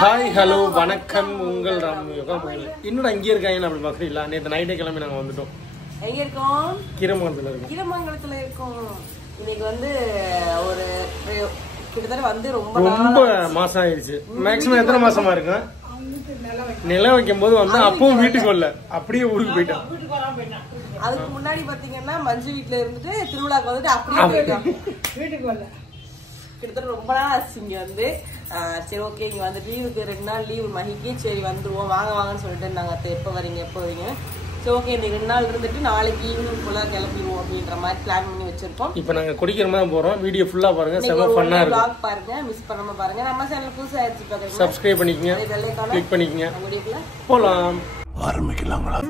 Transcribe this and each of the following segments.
Hi hello வணக்கம் உங்கள் ராம் யோகா மயில் இன்னும் அங்கே இருக்காங்க அப்படி பார்க்குறீங்களா நேற்று நைட்டே கிளம்பி நாங்கள் வந்துட்டோம். எங்க இருக்கோம்? கீரமங்கலத்தில் இருக்கோம். கீரமங்கலத்துல இருக்கோம். இன்னைக்கு வந்து ஒரு கிட்டத்தட்ட வந்து ரொம்ப மாசம் ஆயிடுச்சு. மேக்ஸிமம் எத்தனை மாசமா இருக்கு? நிலம் வைக்கும் போது வந்து அப்பவும் வீட்டுக்கு வரல, அப்படியே ஊருக்கு போயிட்டோம். அதுக்கு முன்னாடி பாத்தீங்கன்னா மஞ்சு வீட்டுல இருந்துட்டு திருவிழாக்கு வந்துட்டு அப்படியே போயிட்டோம். வீட்டுக்கு வரல. கிட்டத்தட்ட ரொம்ப நாள் ஆச்சு இங்க வந்து. சரி ஓகே, இங்க வந்து லீவுக்கு 2 நாள் லீவு மகிக்கு, சரி வந்துருவோம் வாங்க வாங்கன்னு சொல்லிட்டு நாங்க எப்போ வரீங்க சரி ஓகே இந்த 2 நாள் இருந்துட்டு நாளைக்கு ஈவினிங் ஃபுல்லா கிளம்பிடுவோம் அப்படின்ற மாதிரி பிளான் பண்ணி வச்சிருக்கோம். இப்போ நாங்க குடிக்கிற மாதிரி போறோம். வீடியோ ஃபுல்லா பாருங்க, செம ஃபன்னா இருக்கும். vlog பாருங்க, மிஸ் பண்ணாம பாருங்க. நம்ம சேனல் புதுசா ஆயிடுச்சு பாருங்க, சப்ஸ்கிரைப் பண்ணிக்கங்க, கிளிக் பண்ணிக்கங்க. வீடியோக்குள்ள போலாம், ஆரம்பிக்கலாங்களா?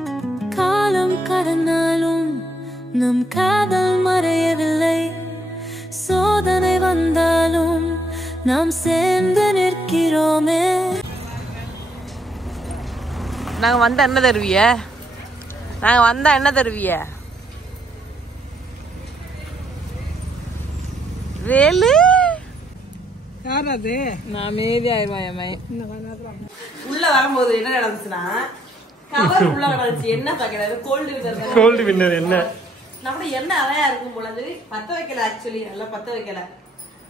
காலம் கடந்தாலும் நம் காதல் மறையவில்லை, சோதனை வந்தாலும் நாம் சேர்ந்து நிற்கிறோமே. நாங்க வந்தா என்ன தருவிய? நாங்க வந்தா என்ன தருவிய? வேலு யாராது? நான் மேதி ஆயிடுவேன். உள்ள வரும்போது என்ன நடந்துச்சுன்னா, கவர் உள்ள நடந்துச்சு. என்ன பாக்கிறது? கோல்டு வின்னர் என்ன? நம்ம என்ன அலையா இருக்கும் போல பத்த வைக்கல. ஆக்சுவலி நல்லா பத்த வைக்கல.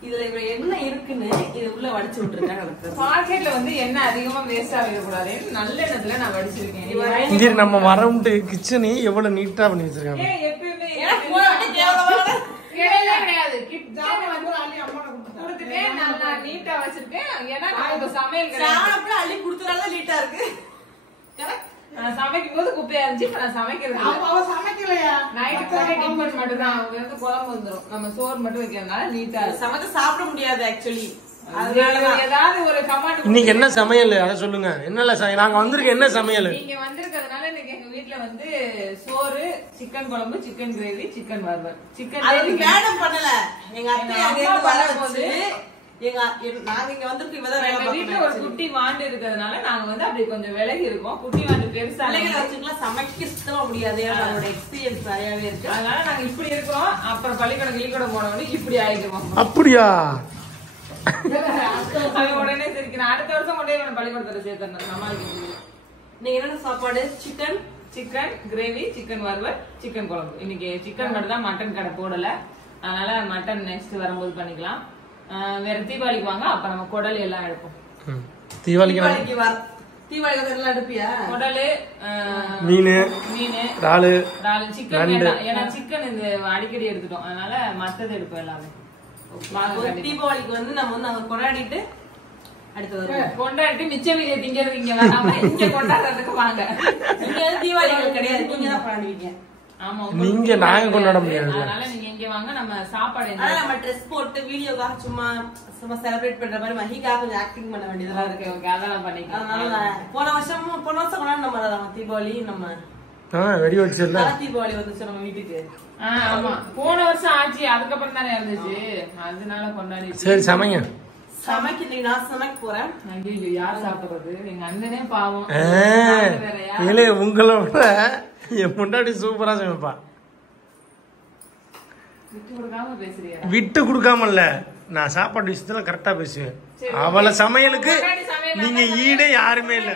இதுல இவ என்ன இருக்குன்னு இது உள்ள வடிச்சு விட்டுருக்காங்க. மார்க்கெட்ல வந்து என்ன அதிகமா வேஸ்ட் ஆகிடக்கூடாது, நல்ல எண்ணத்துல நான் வடிச்சிருக்கேன். நம்ம வரவுண்டு கிச்சனை எவ்வளவு நீட்டா பண்ணி வச்சிருக்காங்க. நல்லா நீட்டா வச்சிருக்கேன். ஏன்னா சமையல் அள்ளி கொடுத்ததால நீட்டா இருக்கு. சமைக்கும் போது குப்பையா இருந்துச்சு. இப்ப நான் சமைக்கிறது சமைக்கலையா, நைட்டு டிஃபன் மட்டும் தான். அவங்க வந்து குழம்பு வந்துடும், நம்ம சோறு மட்டும் வைக்கிறதுனால நீட்டா சமைச்சு சாப்பிட முடியாது. ஆக்சுவலி ஏதாவது ஒரு கமாண்ட். இன்னைக்கு என்ன சமையல் அத சொல்லுங்க. என்னல நாங்க வந்திருக்க என்ன சமையல்? நீங்க வந்திருக்கிறதுனால இன்னைக்கு எங்க வீட்ல வந்து சோறு, சிக்கன் குழம்பு, சிக்கன் கிரேவி, சிக்கன் வறுவல். சிக்கன் மேடம் பண்ணல, எங்க அத்தை அங்க இருந்து வர வச்சு நாங்க இங்க வந்திருக்கோம். இவதான் வேலை பார்க்கணும். வீட்ல ஒரு குட்டி வாண்டு இருக்கிறதுனால நாங்க வந்து அப்படி கொஞ்சம் விலகி இருக்கோம். குட்டி வாண்டு பெருசா வச்சுக்கலாம், சமைக்க சுத்தமா முடியாது. நம்மளோட எக்ஸ்பீரியன்ஸ் நிறையவே இருக்கு. அதனால நாங்க இப்படி இருக்கிறோம். அப்புறம் பள்ளிக்கூடம் கிளிக்கூடம் போனவங்க இப்படி ஆயிடுவோம். அப்படியா? உடனே சிரிக்கிறேன். அடுத்த வருஷம் கொண்டே பள்ளிக்கூடத்துல சேர்த்தேன். சமாளிக்க. நீங்க என்னென்ன சாப்பாடு? சிக்கன் கிரேவி, சிக்கன் வறுவல், சிக்கன் குழம்பு. இன்னைக்கு சிக்கன் கடை தான், மட்டன் கடை போடல. அதனால மட்டன் நெக்ஸ்ட் வரும்போது பண்ணிக்கலாம். வேற தீபாவளிக்கு வாங்க, அப்ப நம்ம குடல் எல்லாம் எடுப்போம். தீபாவளிக்கு எல்லாம் எடுப்பியா? குடலு, மீன், இறாலு, சிக்கன். ஏன்னா சிக்கன் இந்த அடிக்கடி எடுத்துட்டோம், அதனால மத்தது எடுப்போம் எல்லாமே. தீபாவளிக்கு வந்து நம்ம வந்து அங்க கொண்டாடிட்டு அடுத்து வருவோம். கொண்டாடிட்டு மிச்ச மீதியை திங்கிறது இங்க வராம இங்க கொண்டாடுறதுக்கு வாங்க. இங்க தீபாவளிகள் கிடையாது, நீங்க தான் கொண்டாடுவீங்க. ஆமா, நீங்க நாங்க கொண்டாட முடியாது. அதனால நீங்க இங்க வாங்க, நம்ம சாப்பாடு நம்ம ட்ரெஸ் போட்டு வீடியோக்காக சும்மா செலிப்ரேட் பண்ற மாதிரி மகிக்காக கொஞ்சம் ஆக்டிங் பண்ண வேண்டியதா இருக்கு. ஓகே, அதெல்லாம் பண்ணிக்கலாம். அதனால போன வருஷம் கொண்டாடி நம்ம தீபாவளி நம்ம வெடி வச்சிருந்தா தீபாவளி வந்துச்சு நம்ம வீட்டுக்கு. ஆமா, போன வருஷம் ஆச்சு, அதுக்கப்புறம் தானே இருந்துச்சு, அதனால கொண்டாடி. சரி சமைங்க. சமைக்க நான் சமைக்க போறேன். ஐயோ, யார் சாப்பிடுறது? எங்க அண்ணனே பாவம். இல்ல உங்களோட என் முன்னாடி சூப்பரா சமைப்பா. விட்டு கொடுக்காம பேசுறியா? விட்டு கொடுக்காமல்ல, நான் சாப்பாடு விஷயத்துல கரெக்டா பேசுவேன். அவளை சமையலுக்கு நீங்க ஈடே யாருமே இல்ல.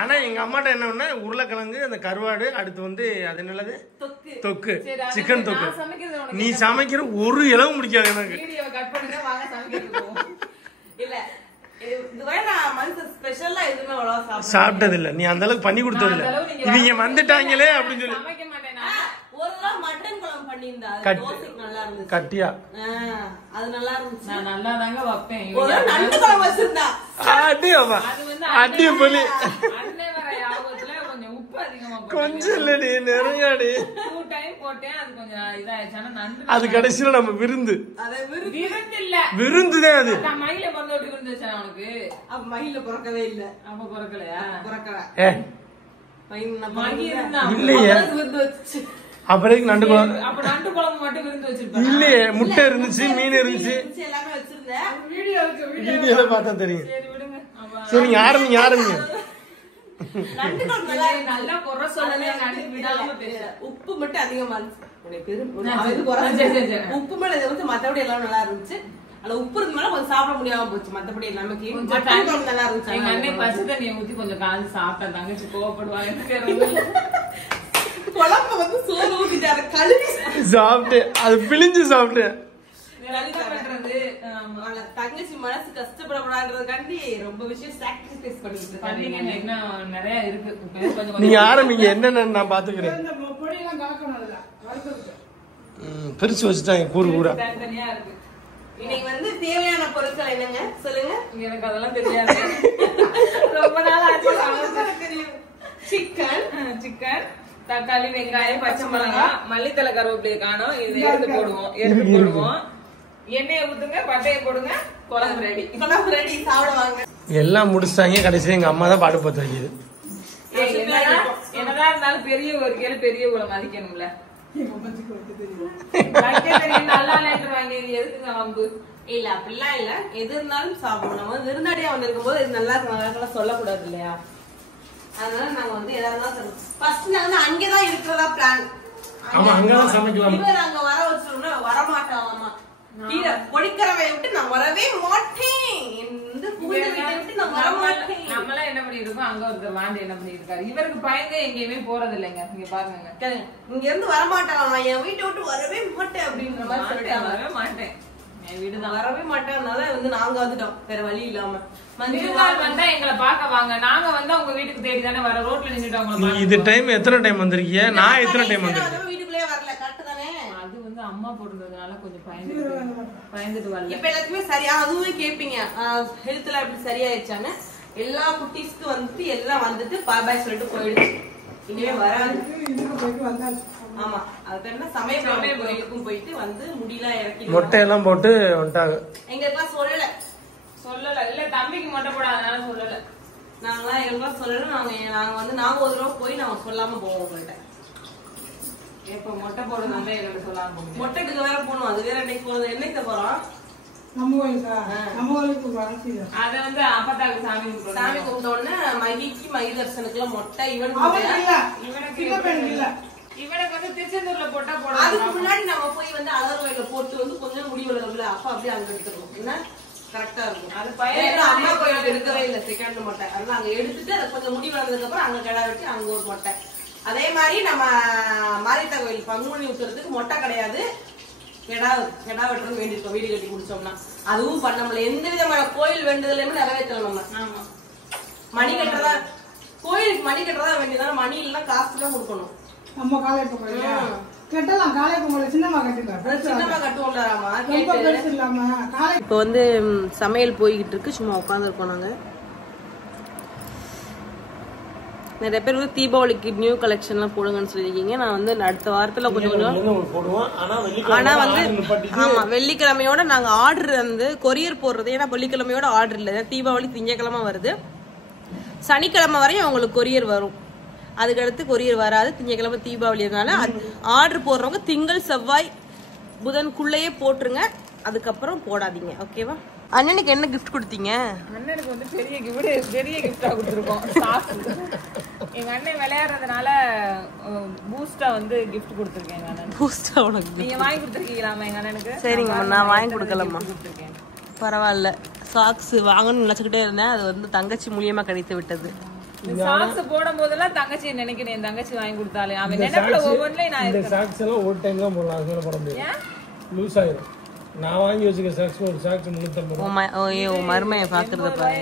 ஆனா எங்க அம்மாட்ட என்ன உருளைக்கிழங்கு, அந்த கருவாடு, அடுத்து வந்து அது என்னது தொக்கு, சிக்கன் தொக்கு. நீ சமைக்கிற ஒரு இளவு முடிக்காது எனக்கு. இல்ல சாப்பிட்டது இல்ல, நீ அந்த அளவுக்கு பண்ணி கொடுத்தது இல்ல. இவங்க வந்துட்டாங்களே அப்படின்னு சொல்லி மட்டன் குழம்பு பண்ணிருந்தா கட்டியா அது நல்லா இருந்துச்சு. நான் நல்லா தாங்க வைப்பேன். நண்டு குழம்பு வச்சிருந்தா அடி பண்ணி கொஞ்சம் உப்பு அதிகமா கொஞ்சம் இல்லடி, நிறையாடி 2 டைம் போட்டேன். அது கொஞ்சம் இதாயிடுச்சு. ஆனா நண்டு அது கடைசியில நம்ம விருந்து இல்ல, விருந்துதான் அது. மயில பந்தோட்டி விருந்து உனக்கு. அப்ப மயில பிறக்கவே இல்ல. அப்ப பிறக்கலையா? பிறக்கல. இல்லையே, அப்புறம் நண்டு குழம்பு. அப்ப நண்டு குழம்பு மட்டும் விருந்து வச்சிருப்பேன். இல்லையே, முட்டை இருந்துச்சு, மீன் இருந்துச்சு, எல்லாமே வச்சிருந்தேன். வீடியோல பார்த்தா தெரியும். சரி விடுங்க. சரி ஆரம்பிங்க. நல்லா குறை சொல்லல, நண்டு விடாம பேச. உப்பு மட்டும் அதிகமா இருந்துச்சு. உப்பு மட்டும் மத்தபடி எல்லாம் நல்லா இருந்துச்சு. ஆனா உப்பு இருந்தாலும் கொஞ்சம் சாப்பிட முடியாம போச்சு. மத்தபடி எல்லாமே மட்டன் குழம்பு நல்லா இருந்துச்சு. எங்க அண்ணன் பச்சை தண்ணியை ஊத்தி கொஞ்சம் காஞ்சி சாப்பிட்டா தங்கச்சி கோவப்படுவாங்க. குழம்பு வந்து சோறு ஊத்திட்டாரு கழுவி சாப்பிட்டு அது பிழிஞ்சு சாப்பிட்டு தங்கச்சி மனசு கஷ்டப்படக்கூடாதுக்காண்டி ரொம்ப விஷயம் சாக்ரிஃபைஸ் பண்ணிட்டு இன்னும் நிறைய இருக்கு. நீங்க ஆரம்பிங்க, என்னென்ன நான் பாத்துக்கிறேன். பிரிச்சு வச்சுட்டாங்க கூறு கூறா. தனியா இருக்கு. இன்னைக்கு வந்து தேவையான பொருட்கள் என்னங்க சொல்லுங்க. எனக்கு அதெல்லாம் தெரியாது. ரொம்ப நாள் ஆச்சு. தெரியும். சிக்கன், தக்காளி, வெங்காயம், பச்சை மிளகாய், மல்லித்தலை, கருவேப்பிலையை காணும். இது எடுத்து போடுவோம். எண்ணெயை ஊத்துங்க, பட்டையை போடுங்க, குழம்பு ரெடி. சாப்பிடுவாங்க. எல்லாம் முடிச்சிட்டாங்க. கடைசியா எங்க அம்மா தான் பாடு பத்த வைக்குது. என்னதான் இருந்தாலும் பெரிய ஒரு கேள்வி பெரிய குளம் மதிக்கணும்ல. நல்லா வாங்கி எதுக்குங்க வம்பு? இல்ல அப்படிலாம் இல்ல, எது இருந்தாலும் சாப்பிடுவோம். நம்ம விருந்தாடியா வந்திருக்கும் போது இது நல்லா இருக்கும் சொல்லக்கூடாது இல்லையா? அதனால நாங்க வந்து எதா இருந்தாலும் ஃபர்ஸ்ட் நாங்க வந்து அங்கேதான் இருக்கிறதா பிளான். ஆமா, அங்கதான் சமைக்கலாம். இவர் அங்க வர வச்சிருந்தா வரமாட்டாங்கம்மா. கீழே பொடிக்கரவையை விட்டு நான் வரவே மாட்டேன். இந்த கூண்டு வீட்டை விட்டு நான் வர மாட்டேன். நம்மளாம் என்ன பண்ணிட்டு இருக்கோம், அங்க ஒருத்தர் வாண்டி என்ன பண்ணிட்டு இருக்காரு. இவருக்கு பயந்தே எங்கேயுமே போறது இல்லைங்க. இங்க பாருங்க, இங்க இருந்து வரமாட்டாங்க. என் வீட்டை விட்டு வரவே மாட்டேன் அப்படின்ற மாதிரி சொல்லிட்டாங்க. வரவே மாட்டேன், என் வீடுதான். வரவே மாட்டேன்னால வந்து நாங்க வந்துட்டோம் வேற வழி இல்லாம. வந்தா எங்களை பாக்க வாங்க. நாங்க வந்து உங்க வீட்டுக்கு தேடி தானே வர. ரோட்ல நின்றுட்டு இது டைம் எத்தனை டைம் வந்திருக்கீங்க? நான் எத்தனை டைம் வந்திருக்கேன்? வீட்டுக்குள்ளே வரல, கரெக்ட் தானே? அது வந்து அம்மா போட்டுறதுனால கொஞ்சம் பயந்துட்டு வரல. இப்ப எல்லாத்துக்குமே சரியா அதுவே கேப்பீங்க, ஹெல்த்ல எப்படி சரியாயிடுச்சான்னு. எல்லா குட்டீஸ்க்கு வந்துட்டு எல்லாம் வந்துட்டு பாய் சொல்லிட்டு போயிடுச்சு. இனிமே வராது. ஆமா, அது என்ன சமயம் கோயிலுக்கும் போயிட்டு வந்து முடியெல்லாம் இறக்கி மொட்டையெல்லாம் போட்டு வந்துட்டாங்க. எங்களுக்கெல்லாம் சொல்லல இல்ல தம்பிக்கு மொட்டை போடாதனால சொல்லல. நாங்களாம் எங்களுக்கெல்லாம் சொல்லல. நாங்க ஒரு தடவை போய் நாங்க சொல்லாம போவோம் உங்கள்கிட்ட. எப்ப மொட்டை போடுறது எங்களை சொல்லாம போகும். மொட்டைக்கு வேற போகணும். அது வேற என்னைக்கு போறது? என்னைக்கு போறோம்? அத வந்து அப்பத்தாக்கு சாமி கும்பிட்ட உடனே மகிக்கு மகி தர்சனுக்குலாம் மொட்டை. இவனுக்கு வந்து திருச்செந்தூர்ல போட்டா போட. அதுக்கு முன்னாடி நம்ம போய் வந்து அலர்வையில போட்டு வந்து கொஞ்சம் முடி வளரும்ல, அப்ப அப்படியே அங்க எடுத்துருவோம். என்ன கரெக்டா இருக்கும். அது பையன் அம்மா கோயிலுக்கு எடுக்கவே இல்லை செகண்ட் மொட்டை. அதனால அங்க எடுத்துட்டு அதை கொஞ்சம் முடி வளர்ந்ததுக்கு அப்புறம் அங்க கிடா வச்சு அங்க ஒரு மொட்டை. அதே மாதிரி நம்ம மாரித்தா கோயில் பங்குனி ஊத்துறதுக்கு மொட்டை கிடையாது, கெடா வெட்டுறது வேண்டியிருக்கோம். வீடு கட்டி முடிச்சோம்னா அதுவும் பண்ண முடியல. எந்த விதமான கோயில் வேண்டுதலையுமே நிறைவேற்றல நம்ம. ஆமா, மணி கட்டுறதா கோயிலுக்கு மணி கட்டுறதா வேண்டியதான. மணி இல்லைன்னா காசு தான் கொடுக்கணும். நம்ம காலையப்ப கட்டலாம். காலையப்ப சின்னமா கட்டுங்க, சின்னமா கட்டுவோம்லாமா. காலை இப்ப வந்து சமையல் போய்கிட்டு இருக்கு. சும்மா உட்காந்துருக்கோம் நாங்க. நிறைய பேர் வந்து தீபாவளிக்கு நியூ கலெக்ஷன் எல்லாம் போடுங்கன்னு சொல்லிருக்கீங்க. நான் வந்து அடுத்த வாரத்துல கொஞ்சம் ஆனா வந்து ஆமா வெள்ளிக்கிழமையோட நாங்க ஆர்டர் வந்து கொரியர் போடுறது. ஏன்னா வெள்ளிக்கிழமையோட ஆர்டர் இல்ல, தீபாவளி திங்கக்கிழமை வருது. சனிக்கிழமை வரையும் உங்களுக்கு கொரியர் வரும். அதுக்கடுத்து கொரியர் வராது. திங்கக்கிழமை தீபாவளினால ஆர்டர் போடுறவங்க திங்கள் செவ்வாய் புதன்குள்ளேயே போட்டுருங்க. அதுக்கப்புறம் போடாதீங்க, ஓகேவா? அண்ணனுக்கு என்ன கிஃப்ட் கொடுத்தீங்க? அண்ணனுக்கு வந்து பெரிய கிஃப்டா கொடுத்துருக்கோம். எங்க அண்ணன் விளையாடுறதுனால பூஸ்டா வந்து கிஃப்ட் கொடுத்துருக்கேன். எங்க அண்ணன் பூஸ்டா உனக்கு நீங்க வாங்கி கொடுத்துருக்கீங்களாமா எங்க அண்ணனுக்கு? சரிங்க, நான் வாங்கி கொடுக்கலாமா? பரவாயில்ல. சாக்ஸ் வாங்கணும்னு நினைச்சுக்கிட்டே இருந்தேன். அது வந்து தங்கச்சி மூலியமா கிடைத்து விட்டது. சாக்ஸ் போடும் போதெல்லாம் தங்கச்சி நினைக்கிறேன், என் தங்கச்சி வாங்கி கொடுத்தாலே. அவன் நினைப்பல ஒவ்வொன்றும் நான் இந்த சாக்ஸ் எல்லாம் ஒரு டைம் தான் போடலாம், அதுக்கு மேல போட முடியாது, லூஸ் ஆயிடும். நான் வாங்கி வச்சுக்க சாக்ஸ் ஒரு சாக்ஸ் 350. மருமையை பாக்குறது பாரு,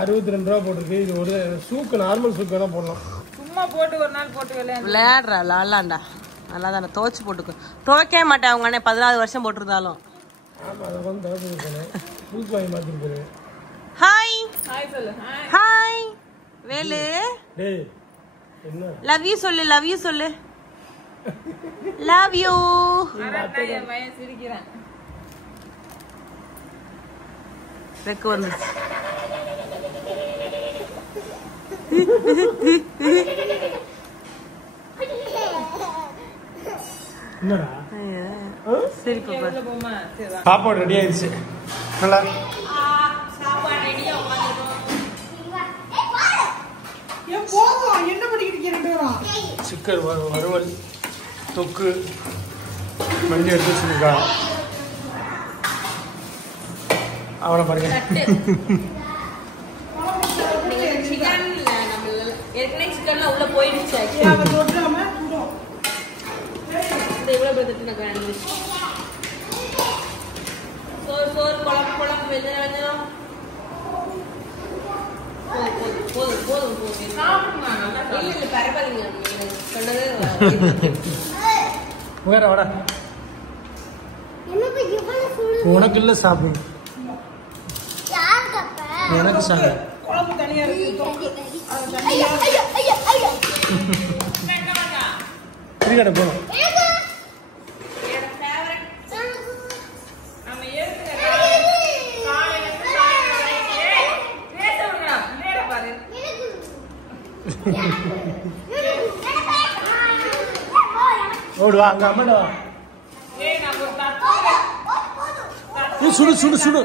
62 ரூபா போட்டுருக்கு. இது ஒரு சூக்கு நார்மல் சூக்கு வேணா போடலாம். சும்மா போட்டு ஒரு நாள் போட்டு விளையாடுறா லாலாண்டா. நல்லா தானே துவைச்சு போட்டுக்க. துவைக்கவே மாட்டேன் அவங்க அண்ணன் 14 வருஷம் போட்டிருந்தாலும். ஆமா, அதை வந்து துவைச்சு போனேன். புதுசு வாங்கி மாத்திட்டு போறேன். ஹாய் ஹாய் சொல்லு. ஹாய் வேலு. டேய் என்ன லவ் யூ சொல்லு, லவ் யூ சொல்லு. Love you. என் பையன் சிரிக்கிறேன். ரெக்கு வந்து என்னடா சரி சாப்பாடு ரெடி ஆயிடுச்சு. நல்லா சாப்பாடு ரெடியா என்ன பண்ணிக்கிட்டு சிக்கன் வறுவல், தொக்கு, மஞ்சள் எடுத்து வச்சுருக்கா. அவனை பாருங்க. சிக்கன் நம்ம ஏற்கனவே சிக்கன்லாம் உள்ள போயிடுச்சு. இவ்வளவு பேர்த்துட்டு எனக்கு வேணும். சோறு குழம்பு வெஞ்சனம் போதும். இல்ல பரவாயில்லைங்க, சொன்னது வேற வாடா. உனக்கு இல்ல சாப்பிடு. எனக்கு சாப்பிடு. குழம்பு தனியா இருக்கு. கிரிக்கெட் போகணும். ஓடுவா அங்க அம்மாடா. சுடு சுடு சுடு.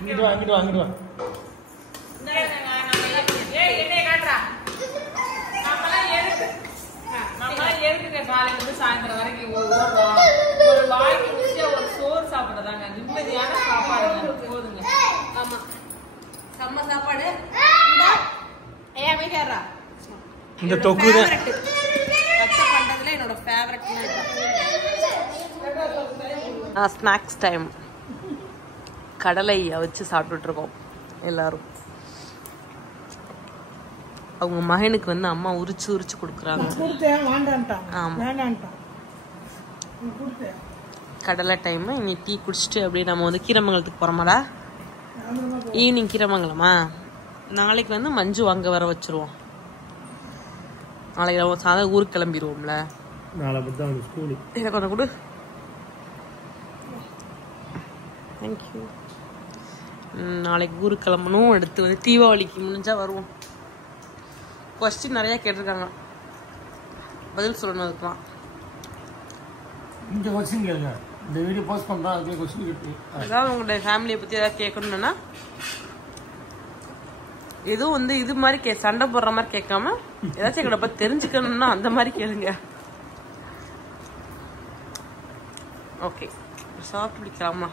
இங்கிட்டு வா இங்கிட்டு வா இங்கிட்டு வா. சாயந்தரம் வரைக்கும் ஒரு வாய்க்கு ருசியா ஒரு சோறு சாப்பிடறதாங்க நிம்மதியான சாப்பாடு போதுங்க. ஆமா, செம்ம சாப்பாடு. அமைதியாரா இந்த தொக்கு பண்றதுல என்னோட ஃபேவரட். Snacks time. கடலை வச்சு சாப்பிட்டுட்டு இருக்கோம் எல்லாரும். அவங்க மகனுக்கு வந்து அம்மா உரிச்சு கொடுக்குறாங்க. கடலை டைம். இனி டீ குடிச்சிட்டு அப்படியே நம்ம வந்து கீரமங்கலத்துக்கு போறோமாடா. ஈவினிங் கீரமங்கலமா. நாளைக்கு வந்து மஞ்சு அங்க வர வச்சிருவோம். நாளைக்கு நம்ம சாதா ஊருக்கு கிளம்பிடுவோம்ல. எனக்கு ஒன்று கொடு. தேங்க்யூ. நாளைக்கு ஊருக்கு கிளம்பணும். அடுத்து வந்து தீபாவளிக்கு முடிஞ்சா வருவோம். கொஸ்டின் நிறைய கேட்டிருக்காங்க, பதில் சொல்லணும். அதுக்கெல்லாம் இந்த கொஸ்டின் கேளுங்க. இந்த வீடியோ போஸ்ட் பண்றா, அதுக்கு கொஸ்டின் கேட்டு அதாவது உங்களுடைய ஃபேமிலியை பத்தி ஏதாவது கேட்கணும்னா எதுவும் வந்து இது மாதிரி சண்டை போடுற மாதிரி கேட்காம ஏதாச்சும் எங்களை பத்தி தெரிஞ்சுக்கணும்னா அந்த மாதிரி கேளுங்க. ஓகே, சாப்பிட்டு பிடிக்கலாமா?